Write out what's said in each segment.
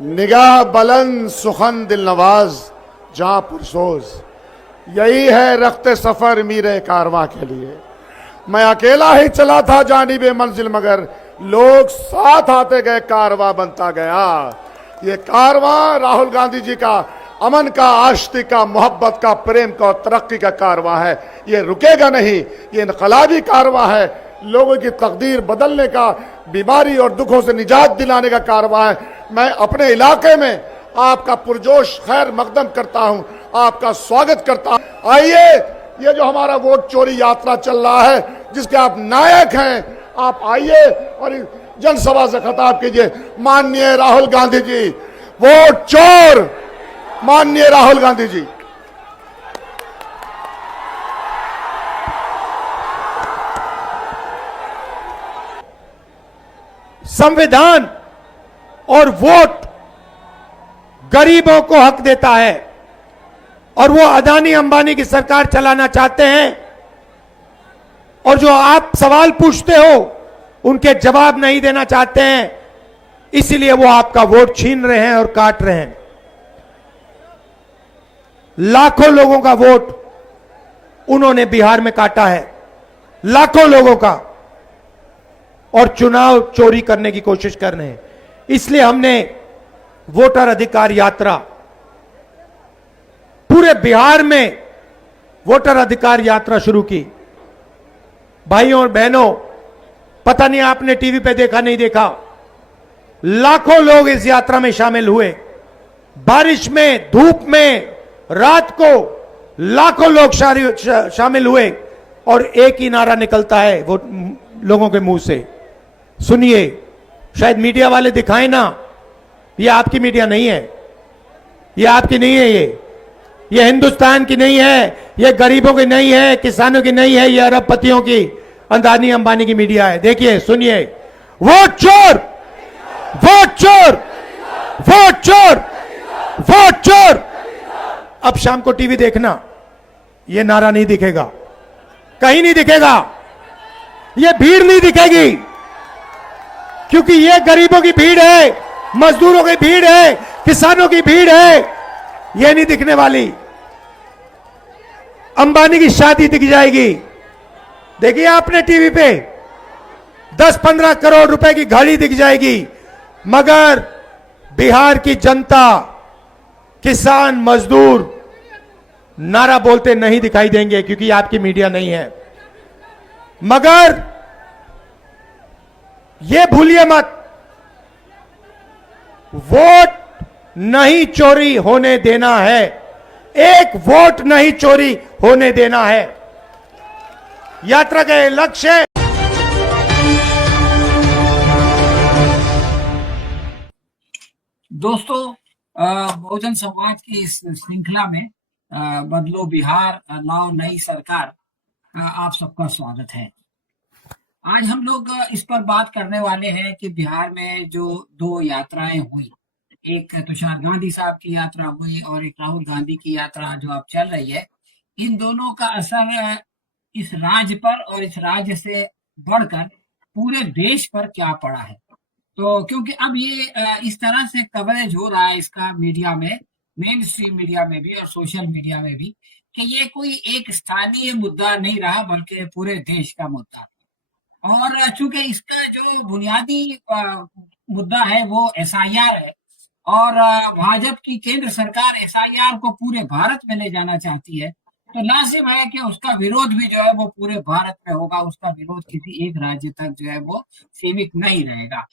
निगाह बुलंद सुखन दिल नवाज जहां पुरसोज, यही है रख्ते सफर मीरे कारवां के लिए। मैं अकेला ही चला था जानिबे मंजिल, मगर लोग साथ आते गए, कारवां बनता गया। ये कारवां राहुल गांधी जी का अमन का, आश्ती का, मोहब्बत का, प्रेम का और तरक्की का कारवां है। ये रुकेगा नहीं, ये इनकलाबी कारवां है। लोगों की तकदीर बदलने का, बीमारी और दुखों से निजात दिलाने का कारवां है। मैं अपने इलाके में आपका पुरजोश खैर मकदम करता हूं, आपका स्वागत करता हूं। आइए, ये जो हमारा वोट चोरी यात्रा चल रहा है, जिसके आप नायक हैं, आप आइए और जनसभा से खिताब कीजिए। माननीय राहुल गांधी जी, वोट चोर, माननीय राहुल गांधी जी। संविधान और वोट गरीबों को हक देता है, और वो अदानी अंबानी की सरकार चलाना चाहते हैं, और जो आप सवाल पूछते हो उनके जवाब नहीं देना चाहते हैं, इसलिए वो आपका वोट छीन रहे हैं और काट रहे हैं। लाखों लोगों का वोट उन्होंने बिहार में काटा है, लाखों लोगों का, और चुनाव चोरी करने की कोशिश कर रहे हैं। इसलिए हमने वोटर अधिकार यात्रा पूरे बिहार में वोटर अधिकार यात्रा शुरू की। भाइयों और बहनों, पता नहीं आपने टीवी पे देखा नहीं देखा, लाखों लोग इस यात्रा में शामिल हुए। बारिश में, धूप में, रात को लाखों लोग शामिल हुए, और एक ही नारा निकलता है वो लोगों के मुंह से। सुनिए, शायद मीडिया वाले दिखाएं ना, ये आपकी मीडिया नहीं है, ये आपकी नहीं है, ये हिंदुस्तान की नहीं है, ये गरीबों की नहीं है, किसानों की नहीं है, ये अरबपतियों की, अदानी अंबानी की मीडिया है। देखिए, सुनिए, वोट चोर, वोट चोर, वोट चोर, वोट चोर। अब शाम को टीवी देखना, ये नारा नहीं दिखेगा, कहीं नहीं दिखेगा, ये भीड़ नहीं दिखेगी, क्योंकि ये गरीबों की भीड़ है, मजदूरों की भीड़ है, किसानों की भीड़ है, ये नहीं दिखने वाली। अंबानी की शादी दिख जाएगी, देखिए आपने टीवी पे 10-15 करोड़ रुपए की गाड़ी दिख जाएगी, मगर बिहार की जनता, किसान, मजदूर नारा बोलते नहीं दिखाई देंगे, क्योंकि आपकी मीडिया नहीं है। मगर ये भूलिए मत, वोट नहीं चोरी होने देना है, एक वोट नहीं चोरी होने देना है। यात्रा का लक्ष्य दोस्तों, बहुजन संवाद की इस श्रृंखला में बदलो बिहार, लाओ नई सरकार, आप सबका स्वागत है। आज हम लोग इस पर बात करने वाले हैं कि बिहार में जो दो यात्राएं हुई, एक तुषार गांधी साहब की यात्रा हुई और एक राहुल गांधी की यात्रा जो अब चल रही है, इन दोनों का असर इस राज्य पर और इस राज्य से बढ़कर पूरे देश पर क्या पड़ा है। तो क्योंकि अब ये इस तरह से कवरेज हो रहा है इसका मीडिया में, मेन स्ट्रीम मीडिया में भी और सोशल मीडिया में भी, कि ये कोई एक स्थानीय मुद्दा नहीं रहा, बल्कि पूरे देश का मुद्दा। और चूंकि इसका जो बुनियादी मुद्दा है वो एसआईआर है, और भाजपा की केंद्र सरकार एसआईआर को पूरे भारत में ले जाना चाहती है, तो लाजिम है कि उसका विरोध भी जो है वो पूरे भारत में होगा, उसका विरोध किसी एक राज्य तक जो है वो सीमित नहीं रहेगा।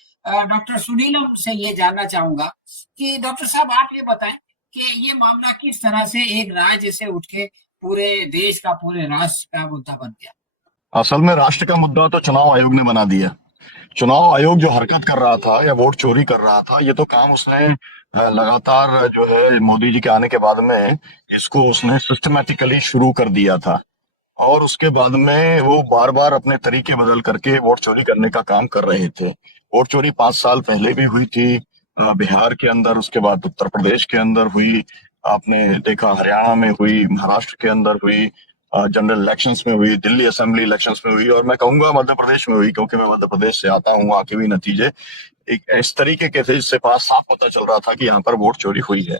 डॉक्टर सुनीलम से ये जानना चाहूंगा कि डॉक्टर साहब आप ये बताएं कि ये मामला किस तरह से एक राज्य से उठ के पूरे देश का, पूरे राष्ट्र का मुद्दा बन गया। असल में राष्ट्र का मुद्दा तो चुनाव आयोग ने बना दिया। चुनाव आयोग जो हरकत कर रहा था या वोट चोरी कर रहा था, ये तो काम उसने लगातार जो है मोदी जी के आने के बाद में इसको उसने सिस्टमैटिकली शुरू कर दिया था, और उसके बाद में वो बार बार अपने तरीके बदल करके वोट चोरी करने का काम कर रहे थे। वोट चोरी 5 साल पहले भी हुई थी बिहार के अंदर, उसके बाद उत्तर प्रदेश के अंदर हुई, आपने देखा हरियाणा में हुई, महाराष्ट्र के अंदर हुई, जनरल इलेक्शंस में हुई, दिल्ली असेंबली इलेक्शंस में हुई, और मैं कहूंगा मध्य प्रदेश में हुई, क्योंकि मैं मध्य प्रदेश से आता हूँ। वहां के भी नतीजे एक इस तरीके के थे जिससे पास साफ पता चल रहा था कि यहाँ पर वोट चोरी हुई है।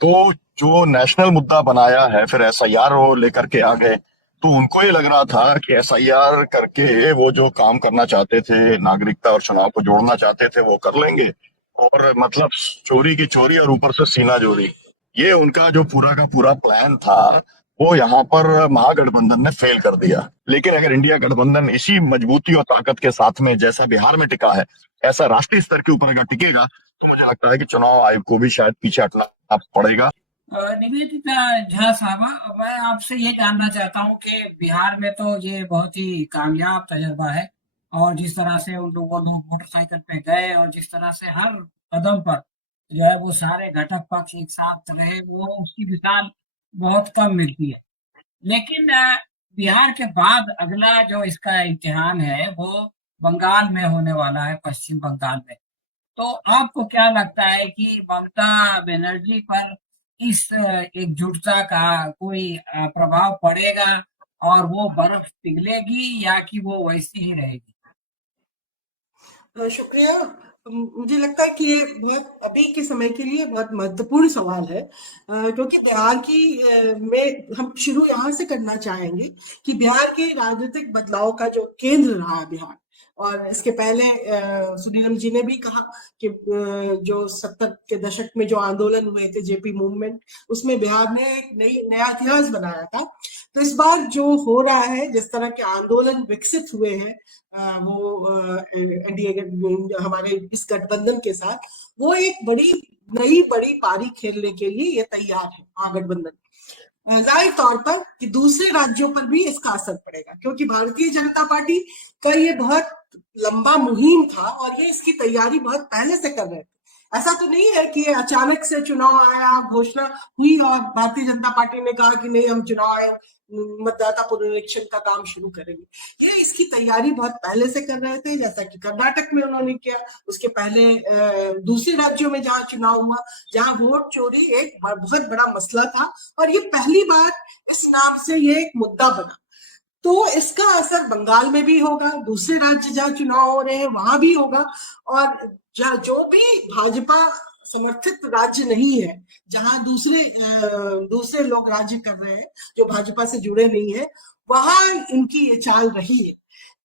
तो जो नेशनल मुद्दा बनाया है, फिर एसआईआर वो लेकर के आ गए। तो उनको ये लग रहा था कि एसआईआर करके वो जो काम करना चाहते थे, नागरिकता और चुनाव को जोड़ना चाहते थे, वो कर लेंगे। और मतलब चोरी की चोरी और ऊपर से सीना जोरी, ये उनका जो पूरा का पूरा प्लान था, वो यहाँ पर महागठबंधन ने फेल कर दिया। लेकिन अगर इंडिया गठबंधन इसी मजबूती और ताकत के साथ में जैसा बिहार में टिका है, ऐसा राष्ट्रीय स्तर के ऊपर अगर टिकेगा, तो मुझे लगता है कि चुनाव आयोग को भी शायद पीछे हटना पड़ेगा। निवेदिता झा साहबा, मैं आपसे ये जानना चाहता हूँ कि बिहार में तो ये बहुत ही कामयाब तजर्बा है, और जिस तरह से उन लोगों ने मोटरसाइकिल पे गए और जिस तरह से हर कदम पर जो है वो सारे घटक पक्ष एक साथ रहे, वो उसकी मिसाल बहुत कम मिलती है। लेकिन बिहार के बाद अगला जो इसका इम्तिहान है वो बंगाल में होने वाला है, पश्चिम बंगाल में। तो आपको क्या लगता है कि ममता बनर्जी पर इस एकजुटता का कोई प्रभाव पड़ेगा और वो बर्फ पिघलेगी या कि वो वैसी ही रहेगी? शुक्रिया। मुझे लगता है कि ये बहुत अभी के समय के लिए बहुत महत्वपूर्ण सवाल है, क्योंकि बिहार की में हम शुरू यहाँ से करना चाहेंगे कि बिहार के राजनीतिक बदलाव का जो केंद्र रहा है बिहार, और इसके पहले सुनीलम जी ने भी कहा कि जो 70 के दशक में जो आंदोलन हुए थे, जेपी मूवमेंट, उसमें बिहार ने एक नया इतिहास बनाया था। तो इस बार जो हो रहा है, जिस तरह के आंदोलन विकसित हुए हैं वो एनडीए हमारे इस गठबंधन के साथ, वो एक नई बड़ी पारी खेलने के लिए ये तैयार है महागठबंधन। जाहिर तौर पर कि दूसरे राज्यों पर भी इसका असर पड़ेगा, क्योंकि भारतीय जनता पार्टी का ये बहुत लंबा मुहिम था और ये इसकी तैयारी बहुत पहले से कर रहे थे। ऐसा तो नहीं है कि अचानक से चुनाव आया, घोषणा हुई और भारतीय जनता पार्टी ने कहा कि नहीं, हम चुनाव आयोग मतदाता पुनरीक्षण का काम शुरू करेंगे। ये इसकी तैयारी बहुत पहले से कर रहे थे, जैसा कि कर्नाटक में उन्होंने किया, उसके पहले दूसरे राज्यों में जहां चुनाव हुआ, जहां वोट चोरी एक बहुत बड़ा मसला था और ये पहली बार इस नाम से ये एक मुद्दा बना। तो इसका असर बंगाल में भी होगा, दूसरे राज्य जहां चुनाव हो रहे हैं वहां भी होगा, और जो भी भाजपा समर्थित राज्य नहीं है, जहां दूसरे लोग राज्य कर रहे हैं जो भाजपा से जुड़े नहीं है, वहां इनकी ये चाल रही है।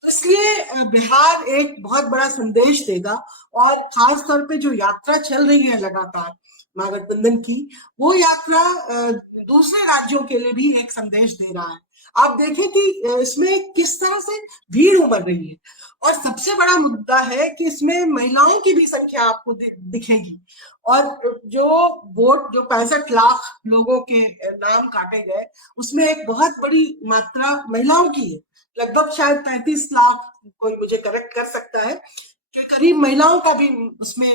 तो इसलिए बिहार एक बहुत बड़ा संदेश देगा, और खास तौर पे जो यात्रा चल रही है लगातार महागठबंधन की, वो यात्रा दूसरे राज्यों के लिए भी एक संदेश दे रहा है। आप देखें कि इसमें किस तरह से भीड़ उमड़ रही है, और सबसे बड़ा मुद्दा है कि इसमें महिलाओं की भी संख्या आपको दिखेगी। और जो 65 लाख लोगों के नाम काटे गए, उसमें एक बहुत बड़ी मात्रा महिलाओं की है, लगभग शायद 35 लाख, कोई मुझे करेक्ट कर सकता है, कि करीब महिलाओं का भी उसमें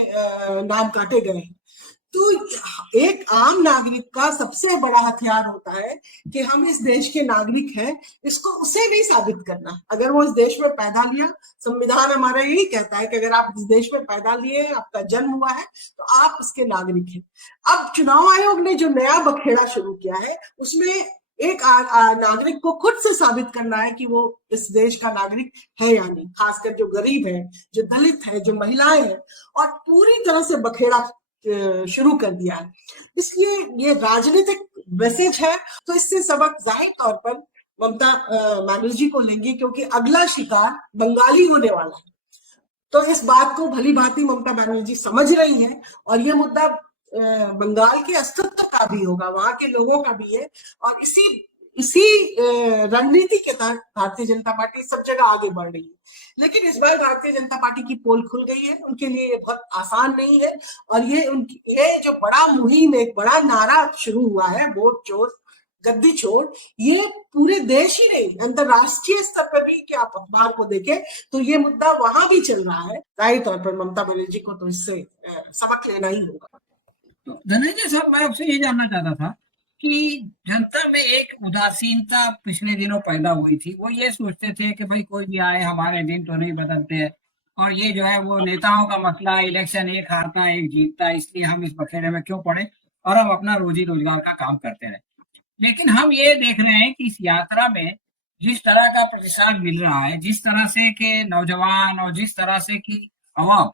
नाम काटे गए हैं। तो एक आम नागरिक का सबसे बड़ा हथियार होता है कि हम इस देश के नागरिक हैं, इसको उसे भी साबित करना। अगर वो इस देश में पैदा लिया, संविधान हमारा यही कहता है कि अगर आप इस देश में पैदा लिए, आपका जन्म हुआ है, तो आप इसके नागरिक हैं। अब चुनाव आयोग ने जो नया बखेड़ा शुरू किया है, उसमें एक नागरिक को खुद से साबित करना है कि वो इस देश का नागरिक है या नहीं, खासकर जो गरीब है, जो दलित है, जो महिलाएं हैं, और पूरी तरह से बखेड़ा शुरू कर दिया है। इसलिए ये राजनीतिक मैसेज है, तो इससे सबक जाहिर तौर पर ममता बनर्जी को लेंगे, क्योंकि अगला शिकार बंगाली होने वाला है। तो इस बात को भली भांति ममता बनर्जी समझ रही है, और ये मुद्दा बंगाल के अस्तित्व का भी होगा, वहां के लोगों का भी है, और इसी रणनीति के तहत भारतीय जनता पार्टी सब जगह आगे बढ़ रही है। लेकिन इस बार भारतीय जनता पार्टी की पोल खुल गई है, उनके लिए ये बहुत आसान नहीं है, और ये जो बड़ा मुहिम, एक बड़ा नारा शुरू हुआ है, वोट चोर गद्दी छोड़, ये पूरे देश ही नहीं, अंतरराष्ट्रीय स्तर पर भी, कि आप अखबार को देखें तो ये मुद्दा वहां भी चल रहा है। जाहिर तौर पर ममता बनर्जी को तो इससे सबक लेना ही होगा। तो धनंजय साहब, मैं आपसे ये जानना चाहता था कि जनता में एक उदासीनता पिछले दिनों पैदा हुई थी। वो ये सोचते थे कि भाई कोई भी आए, हमारे दिन तो नहीं बदलते हैं, और ये जो है वो नेताओं का मसला, इलेक्शन एक हारता एक जीतता, इसलिए हम इस बखेड़े में क्यों पड़े, और हम अपना रोजी रोजगार का काम करते रहे। लेकिन हम ये देख रहे हैं कि इस यात्रा में जिस तरह का प्रतिसाद मिल रहा है, जिस तरह से के नौजवान और जिस तरह से की अवाम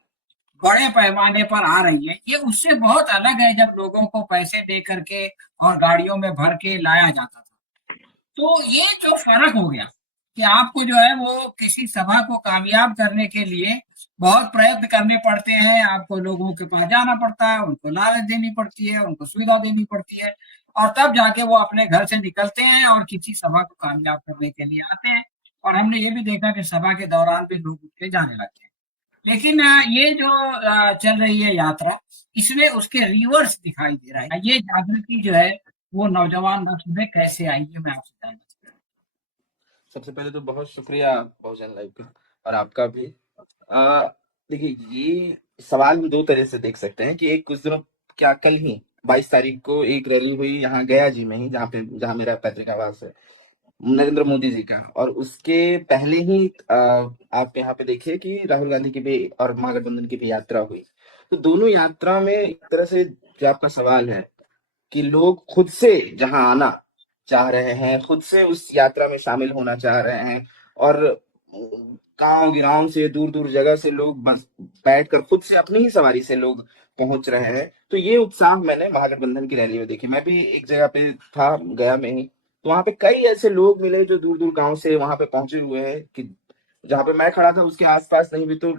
बड़े पैमाने पर आ रही है, ये उससे बहुत अलग है जब लोगों को पैसे दे करके और गाड़ियों में भर के लाया जाता था। तो ये जो फर्क हो गया कि आपको जो है वो किसी सभा को कामयाब करने के लिए बहुत प्रयत्न करने पड़ते हैं, आपको लोगों के पास जाना पड़ता है, उनको लालच देनी पड़ती है, उनको सुविधा देनी पड़ती है, और तब जाके वो अपने घर से निकलते हैं और किसी सभा को कामयाब करने के लिए आते हैं। और हमने ये भी देखा कि सभा के दौरान भी लोग उठ के जाने लगते हैं। लेकिन ये जो चल रही है यात्रा, इसमें उसके रिवर्स दिखाई दे रहा है। ये जागृति जो है वो नौजवान नस्ल में कैसे आई, ये मैं आपसे जानना चाहता हूँ। सबसे पहले तो बहुत शुक्रिया बहुजन लाइव का और आपका भी। अ, देखिए, ये सवाल हम दो तरह से देख सकते हैं कि एक कुछ दिनों क्या कल ही 22 तारीख को एक रैली हुई यहाँ गया जी में ही, जहाँ मेरा पैतृक आवास है, नरेंद्र मोदी जी का। और उसके पहले ही आप यहाँ पे देखिए कि राहुल गांधी की भी और महागठबंधन की भी यात्रा हुई। तो दोनों यात्रा में एक तरह से जो आपका सवाल है कि लोग खुद से जहां आना चाह रहे हैं, खुद से उस यात्रा में शामिल होना चाह रहे हैं, और गांव गिराव से दूर दूर जगह से लोग बस बैठकर खुद से अपनी ही सवारी से लोग पहुंच रहे हैं। तो ये उत्साह मैंने महागठबंधन की रैली में देखी। मैं भी एक जगह पे था, गया में ही, तो वहां पे कई ऐसे लोग मिले जो दूर दूर गांव से वहां पे पहुंचे हुए हैं कि जहां पे मैं खड़ा था उसके आसपास नहीं भी तो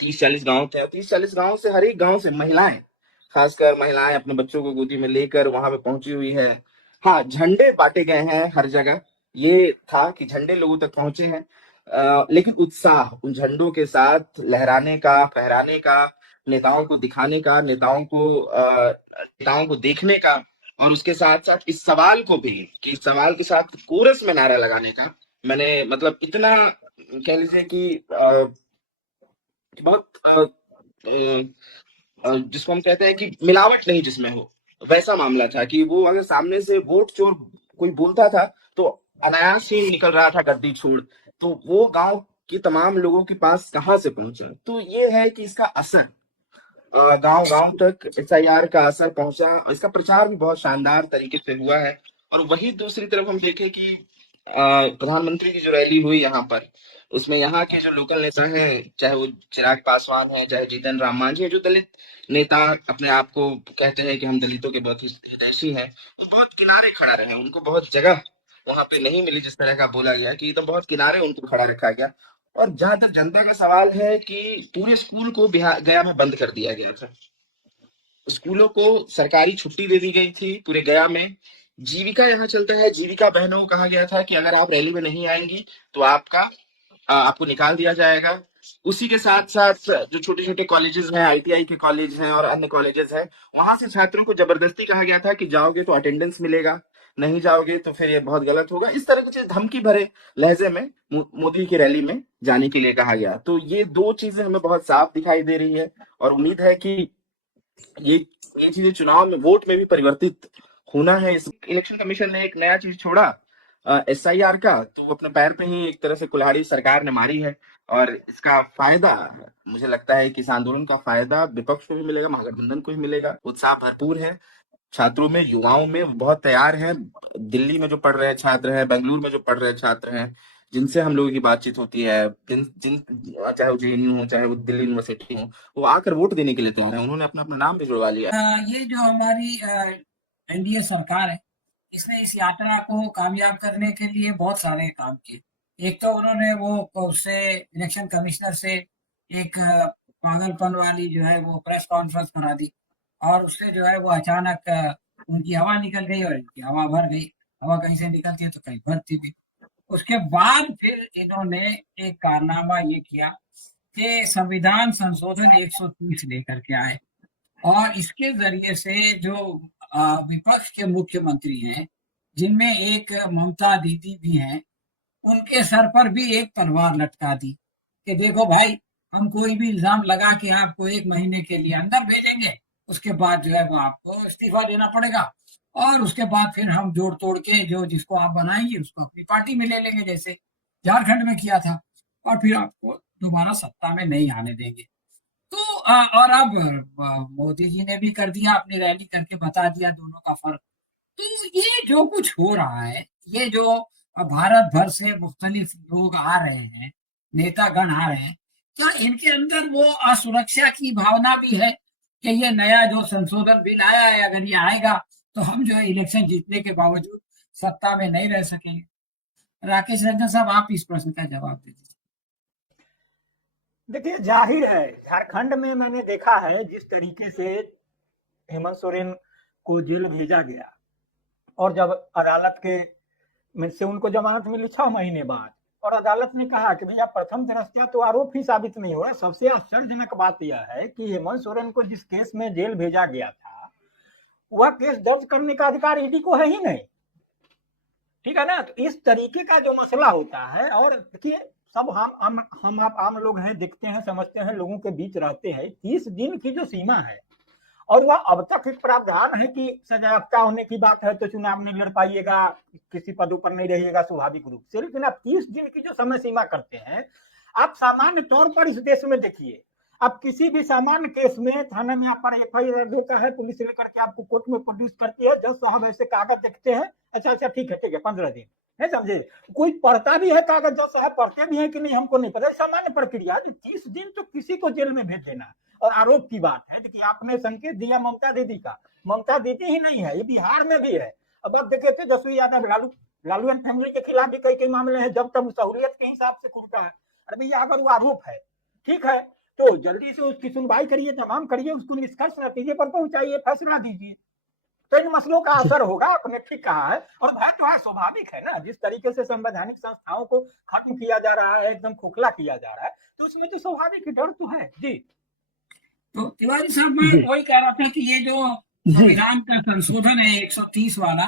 30-40 गांव थे। 30-40 गांव से, हर एक गांव से महिलाएं, खासकर महिलाएं अपने बच्चों को गोदी में लेकर वहां पे पहुंची हुई है। हाँ, झंडे बांटे गए हैं हर जगह, ये था कि झंडे लोगों तक पहुंचे हैं। लेकिन उत्साह उन झंडों के साथ लहराने का, फहराने का, नेताओं को दिखाने का, नेताओं को देखने का, और उसके साथ साथ इस सवाल को भी, कि इस सवाल के साथ कोरस में नारा लगाने का, मैंने मतलब इतना कह लीजिए कि बहुत जिसको हम कहते हैं कि मिलावट नहीं जिसमें हो, वैसा मामला था कि वो अगर सामने से वोट चोर कोई बोलता था तो अनायास ही निकल रहा था गद्दी छोड़। तो वो गांव के तमाम लोगों के पास कहाँ से पहुंचा, तो ये है कि इसका असर गांव गांव तक एसआईआर का असर पहुंचा, और इसका प्रचार भी बहुत शानदार तरीके से हुआ है। और वही दूसरी तरफ हम देखें कि प्रधानमंत्री की जो रैली हुई यहाँ पर, उसमें यहाँ के जो लोकल नेता हैं, चाहे वो चिराग पासवान है, चाहे जीतन राम मांझी है, जो दलित नेता अपने आप को कहते हैं कि हम दलितों के बहुत हितैषी हैं, वो बहुत किनारे खड़ा रहे। उनको बहुत जगह वहां पे नहीं मिली, जिस तरह का बोला गया कि एकदम बहुत किनारे उनको खड़ा रखा गया। और जहां तक जनता का सवाल है कि पूरे स्कूल को बिहार गया में बंद कर दिया गया था, स्कूलों को सरकारी छुट्टी दे दी गई थी पूरे गया में। जीविका यहाँ चलता है, जीविका बहनों को कहा गया था कि अगर आप रैली में नहीं आएंगी तो आपको निकाल दिया जाएगा। उसी के साथ साथ जो छोटे छोटे कॉलेजेस हैं, आईटीआई के कॉलेज हैं और अन्य कॉलेजेस हैं, वहां से छात्रों को जबरदस्ती कहा गया था कि जाओगे तो अटेंडेंस मिलेगा, नहीं जाओगे तो फिर ये बहुत गलत होगा। इस तरह से धमकी भरे लहजे में मोदी की रैली में जाने के लिए कहा गया। तो ये दो चीजें हमें बहुत साफ दिखाई दे रही है, और उम्मीद है कि ये ये चीजें चुनाव में, वोट में भी परिवर्तित होना है। इस इलेक्शन कमीशन ने एक नया चीज छोड़ा एसआईआर का, तो वो अपने पैर पे ही एक तरह से कुल्हाड़ी सरकार ने मारी है। और इसका फायदा मुझे लगता है कि इस आंदोलन का फायदा विपक्ष को भी मिलेगा, महागठबंधन को भी मिलेगा। उत्साह भरपूर है छात्रों में, युवाओं में, बहुत तैयार हैं। दिल्ली में जो पढ़ रहे छात्र हैं, बेंगलुरु में जो पढ़ रहे छात्र हैं, जिनसे हम लोगों की बातचीत होती है, जिन जिन चाहे वो जेएनयू हो, चाहे वो दिल्ली यूनिवर्सिटी हो, वो आकर वोट देने के लिए तैयार है। उन्होंने अपना अपना नाम भी जुड़वा लिया। ये जो हमारी एनडीए सरकार है, इसने इस यात्रा को कामयाब करने के लिए बहुत सारे काम किए। एक तो उन्होंने वो उससे इलेक्शन कमिश्नर से एक पागलपन वाली जो है वो प्रेस कॉन्फ्रेंस करा दी, और उससे जो है वो अचानक उनकी हवा निकल गई और इनकी हवा भर गई। हवा कहीं से निकलती है तो कहीं भरती भी। उसके बाद फिर इन्होंने एक कारनामा ये किया कि संविधान संशोधन 130 लेकर के आए, और इसके जरिए से जो विपक्ष के मुख्यमंत्री हैं, जिनमें एक ममता दीदी भी हैं, उनके सर पर भी एक तलवार लटका दी कि देखो भाई, हम कोई भी इल्जाम लगा के आपको 1 महीने के लिए अंदर भेजेंगे, उसके बाद जो है वो आपको इस्तीफा देना पड़ेगा, और उसके बाद फिर हम जोड़ तोड़ के जो जिसको आप बनाएंगे उसको अपनी पार्टी में ले लेंगे, जैसे झारखंड में किया था, और फिर आपको दोबारा सत्ता में नहीं आने देंगे। तो और अब मोदी जी ने भी कर दिया, अपनी रैली करके बता दिया दोनों का फर्क। तो ये जो कुछ हो रहा है, ये जो भारत भर से मुख्तलिफ लोग आ रहे हैं, नेतागण आ रहे हैं, क्या इनके अंदर वो असुरक्षा की भावना भी है कि ये नया जो संशोधन बिल आया है, अगर ये आएगा तो हम जो है इलेक्शन जीतने के बावजूद सत्ता में नहीं रह सकेंगे? राकेश रंजन साहब, आप इस प्रश्न का जवाब दे दीजिए। देखिए, जाहिर है झारखंड में मैंने देखा है जिस तरीके से हेमंत सोरेन को जेल भेजा गया, और जब अदालत के में से उनको जमानत मिली 6 महीने बाद, और अदालत ने कहा कि भैया प्रथम दृष्टया तो आरोप ही साबित नहीं हुआ। सबसे आश्चर्यजनक बात यह है कि हेमंत सोरेन को जिस केस में जेल भेजा गया था, वह केस दर्ज करने का अधिकार ईडी को है ही नहीं, ठीक है ना। तो इस तरीके का जो मसला होता है, और देखिए सब हम आप आम लोग हैं, देखते हैं, समझते हैं, लोगों के बीच रहते हैं। 30 दिन की जो सीमा है, और वह अब तक एक प्रावधान है कि सजायाफ्ता होने की बात है तो चुनाव नहीं लड़ पाइएगा, किसी पदों पर नहीं रहिएगा स्वाभाविक रूप से, लेकिन आप 30 दिन की जो समय सीमा करते हैं, आप सामान्य तौर पर इस देश में देखिए, आप किसी भी सामान्य केस में थाने में आप पर FIR होता है, पुलिस लेकर के आपको कोर्ट में प्रोड्यूस करती है, जज साहब ऐसे कागज देखते हैं, अच्छा ठीक है 15 दिन है, समझे। कोई पढ़ता भी है कागज, जज साहब पढ़ते भी है कि नहीं हमको नहीं पता, सामान्य प्रक्रिया। 30 दिन तो किसी को जेल में भेज देना। और आरोप की बात है कि आपने संकेत दिया ममता दीदी का, ममता दीदी ही नहीं है, ये बिहार में भी है। अब आप देखे तेजस्वी यादव, लालू एंड फैमिली के खिलाफ भी कई मामले हैं, जब तक सहूलियत के हिसाब से खुलता है। अरे भैया, अगर वो आरोप है, ठीक है, तो जल्दी से उसकी सुनवाई करिए, तमाम करिए, उसको निष्कर्ष नतीजे पर पहुंचाइए, फैसला दीजिए, तो इन मसलों का असर होगा। आपने ठीक कहा है, और भय तो है, स्वाभाविक है ना। जिस तरीके से संवैधानिक संस्थाओं को खत्म किया जा रहा है, एकदम खोखला किया जा रहा है, तो उसमें तो स्वाभाविक डर तो है जी। तो तिवारी साहब, मैं वही कह रहा था कि ये जो संविधान का संशोधन है 130 वाला,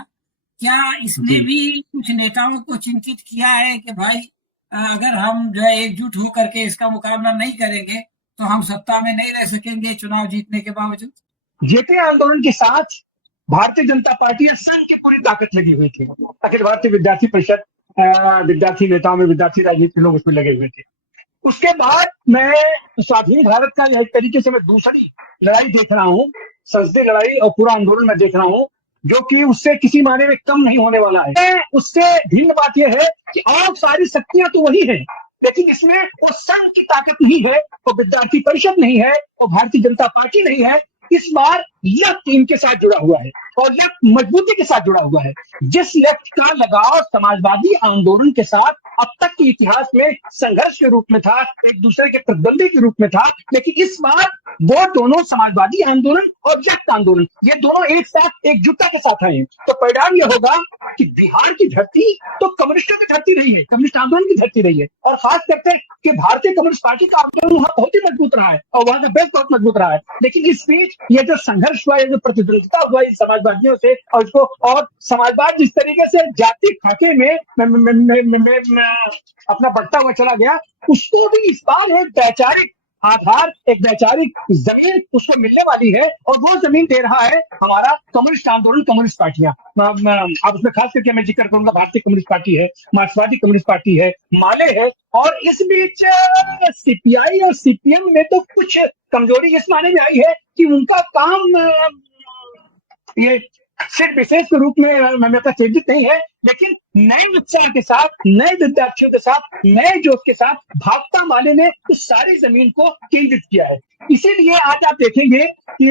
क्या इसने भी कुछ नेताओं को चिंतित किया है कि भाई अगर हम जो है एकजुट होकर के इसका मुकाबला नहीं करेंगे तो हम सत्ता में नहीं रह सकेंगे चुनाव जीतने के बावजूद? जेके आंदोलन के साथ भारतीय जनता पार्टी और संघ की पूरी ताकत लगी हुई थी। अखिल भारतीय विद्यार्थी परिषद, विद्यार्थी नेताओं में विद्यार्थी राजनीति लोग उसमें लगे हुए थे। उसके बाद मैं स्वाधीन भारत का एक तरीके से मैं दूसरी लड़ाई देख रहा हूँ, संसदीय लड़ाई और पूरा आंदोलन में देख रहा हूँ, जो कि उससे किसी मायने में कम नहीं होने वाला है। उससे भिन्न बात यह है कि और सारी शक्तियां तो वही है, लेकिन इसमें वो संघ की ताकत नहीं है, वो विद्यार्थी परिषद नहीं है, वो भारतीय जनता पार्टी नहीं है। इस बार लेफ्ट टीम के साथ जुड़ा हुआ है, और लेफ्ट मजबूती के साथ जुड़ा हुआ है। जिस लेफ्ट का लगाव समाजवादी आंदोलन के साथ अब तक के इतिहास में संघर्ष के रूप में था, एक दूसरे के प्रतिद्वंदी के रूप में था, लेकिन इस बार वो दोनों समाजवादी आंदोलन और लेफ्ट आंदोलन, ये दोनों एक साथ एकजुटता के साथ आए। तो परिणाम यह होगा कि बिहार की धरती तो कम्युनिस्टों की धरती रही है, कम्युनिस्ट आंदोलन की धरती रही है, और खास करके कि भारतीय कम्युनिस्ट पार्टी का आंदोलन वहां बहुत ही मजबूत रहा है, और वहां का बेस बहुत मजबूत रहा है। लेकिन इस बीच ये जो संघर्ष हुआ, ये जो प्रतिद्वंदिता हुआ इस समाजवादियों से, और इसको, और समाजवाद जिस तरीके से जाति खाके में अपना बढ़ता हुआ चला गया, उसको भी इस बार एक वैचारिक आधार, एक वैचारिक जमीन उसको मिलने वाली है, और वो जमीन दे रहा है हमारा कम्युनिस्ट आंदोलन, कम्युनिस्ट पार्टियां। अब उसमें खास करके मैं जिक्र करूंगा, भारतीय कम्युनिस्ट पार्टी है, मार्क्सवादी कम्युनिस्ट पार्टी है, माले है, और इस बीच CPI और CPM में तो कुछ कमजोरी इस माने में आई है कि उनका काम ये सिर्फ विशेष के रूप में केंद्रित नहीं है, लेकिन नए उत्साह के साथ, नए विद्यार्थियों के साथ, नए जोश के साथ भाकपा माले ने उस सारी जमीन को केंद्रित किया है। इसीलिए आज आप देखेंगे कि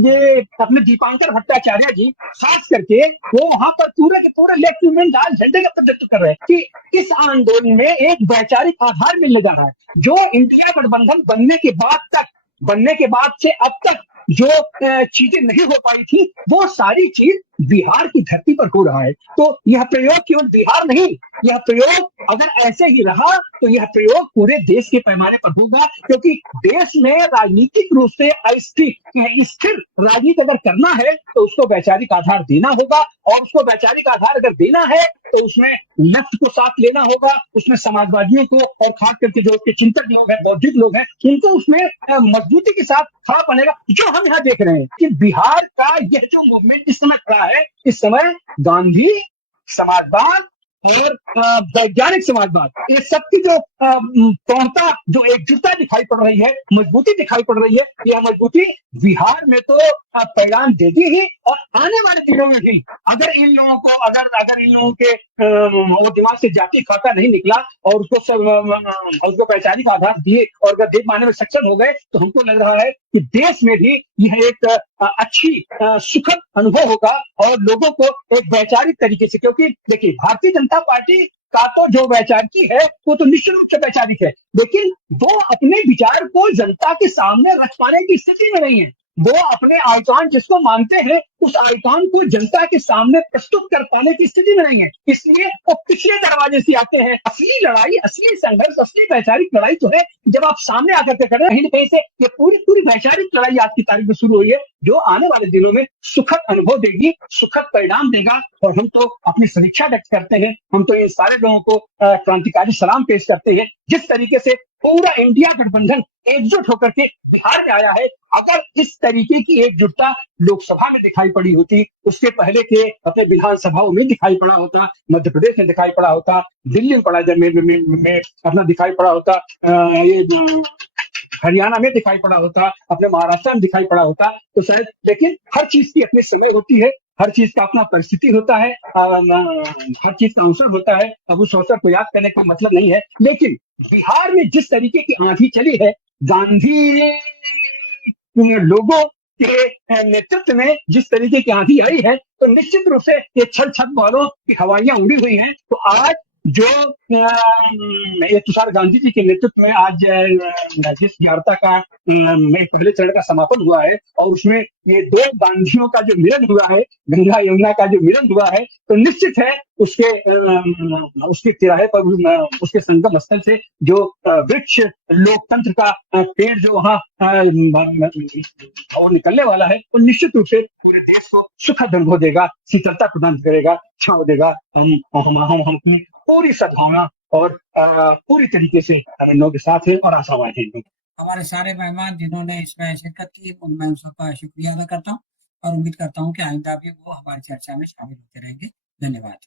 ये अपने दीपांकर भट्टाचार्य जी खास करके वो वहां पर पूरे के पूरे लेफ्ट मूवमेंट लाल झंडे का प्रदर्शन कर रहे हैं कि इस आंदोलन में एक वैचारिक आधार मिलने जा रहा है, जो इंडिया गठबंधन बनने के बाद से अब तक जो चीजें नहीं हो पाई थी, वो सारी चीज बिहार की धरती पर हो रहा है। तो यह प्रयोग केवल बिहार नहीं, यह प्रयोग अगर ऐसे ही रहा तो यह प्रयोग पूरे देश के पैमाने पर होगा, क्योंकि देश में राजनीतिक रूप से स्थिर राजनीति अगर करना है तो उसको वैचारिक आधार देना होगा, और उसको वैचारिक आधार अगर देना है तो उसमें लेफ्ट को साथ लेना होगा, उसमें समाजवादियों को, और खास करके जो उसके चिंतक लोग हैं, बौद्धिक लोग हैं, उनको उसमें मजबूती के साथ खड़ा बनेगा। जो हम यहाँ देख रहे हैं कि बिहार का यह जो मूवमेंट इस समय खड़ा है, इस समय गांधी समाजवाद और वैज्ञानिक समाजवाद, ये सबकी जो प्रवणता, जो एकजुटता दिखाई पड़ रही है, मजबूती दिखाई पड़ रही है, यह मजबूती बिहार में तो परिणाम देगी ही, और आने वाले दिनों में भी अगर इन लोगों को अगर इन लोगों के वो दिमाग से जाति खाता नहीं निकला और उसको वैचारिक आधार दिए और अगर देश मानने में सक्षम हो गए, तो हमको लग रहा है कि देश में भी यह एक अच्छी सुखद अनुभव होगा और लोगों को एक वैचारिक तरीके से, क्योंकि देखिए भारतीय जनता पार्टी का तो जो वैचारिकी है वो तो निश्चित रूप से वैचारिक है, लेकिन वो अपने विचार को जनता के सामने रख पाने की स्थिति में नहीं है। वो अपने आइकॉन जिसको मानते हैं उस आइकॉन को जनता के सामने प्रस्तुत कर पाने की स्थिति में नहीं है, इसलिए वो पिछले दरवाजे से आते हैं। असली लड़ाई, असली संघर्ष, असली वैचारिक लड़ाई तो है जब आप सामने आकर के करें। कहीं न कहीं से ये पूरी वैचारिक लड़ाई आज की तारीख में शुरू हुई है, जो आने वाले दिनों में सुखद अनुभव देगी, सुखद परिणाम देगा, और हम तो अपनी समीक्षा व्यक्त करते हैं। हम तो इन सारे लोगों को क्रांतिकारी सलाम पेश करते हैं, जिस तरीके से पूरा इंडिया गठबंधन एकजुट होकर के बिहार में आया है। अगर इस तरीके की एकजुटता लोकसभा में दिखाई पड़ी होती, उसके पहले के अपने विधानसभाओं में दिखाई पड़ा होता, मध्य प्रदेश में दिखाई पड़ा होता, दिल्ली में पड़ा में अपना दिखाई पड़ा होता, हरियाणा में दिखाई पड़ा होता, अपने महाराष्ट्र में दिखाई पड़ा होता, तो शायद, लेकिन हर चीज की अपनी समय होती है, हर चीज का अपना परिस्थिति होता है, हर चीज का अवसर होता है। अब उस अवसर को याद करने का मतलब नहीं है, लेकिन बिहार में जिस तरीके की आंधी चली है, गांधी लोगों के नेतृत्व में जिस तरीके की आंधी आई है, तो निश्चित रूप से ये छल छत वालों की हवाइयां उड़ी हुई हैं। तो आज जो ये तुषार गांधी जी के नेतृत्व में आज जिस यात्रा का पहले चरण का समापन हुआ है, और उसमें ये दो गांधियों का जो मिलन हुआ है, गंगा यमुना का जो मिलन हुआ है, तो निश्चित है उसके तिराहे पर, उसके संगम स्थल से जो वृक्ष लोकतंत्र का पेड़ जो वहाँ और निकलने वाला है, वो निश्चित रूप से पूरे देश को सुखद अनुभव देगा, शीतलता प्रदान करेगा, छांव देगा। हम पूरी सद्भावना और पूरी तरीके से हम लोगों के साथ हैं और आशावाद हैं। हमारे सारे मेहमान जिन्होंने इसमें शिरकत की, उन मैं सबका शुक्रिया अदा करता हूँ और उम्मीद करता हूँ कि आइंदा भी वो हमारी चर्चा में शामिल होते रहेंगे। धन्यवाद।